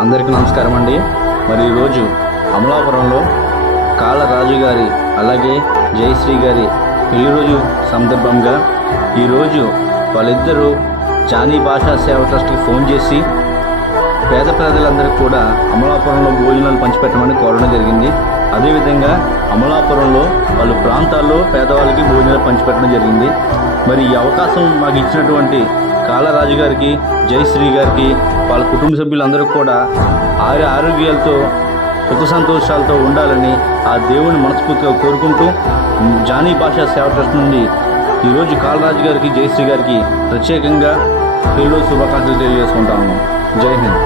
అందరికీ నమస్కారం అండి. మరి ఈరోజు అమలాపురంలో కాళరాజు గారి అలాగే జయశ్రీ గారి పెళ్లి రోజు సందర్భంగా ఈరోజు వాళ్ళిద్దరూ జానీ భాషా సేవ ట్రస్ట్కి ఫోన్ చేసి పేద ప్రజలందరికీ కూడా అమలాపురంలో భోజనాలు పంచిపెట్టమని కోరడం జరిగింది. అదేవిధంగా అమలాపురంలో వాళ్ళ ప్రాంతాల్లో పేదవాళ్ళకి భోజనాలు పంచిపెట్టడం జరిగింది. మరి ఈ అవకాశం మాకు ఇచ్చినటువంటి కాళరాజు గారికి, జయశ్రీ గారికి, వాళ్ళ కుటుంబ సభ్యులందరూ కూడా ఆరోగ్యాలతో సుఖ సంతోషాలతో ఉండాలని ఆ దేవుని మనస్ఫూర్తిగా కోరుకుంటూ జానీ భాషా సేవ ట్రస్ట్ నుండి ఈరోజు కాళరాజు గారికి, జయశ్రీ గారికి ప్రత్యేకంగా పెళ్లి శుభాకాంక్షలు తెలియజేసుకుంటాము. జై హింద్.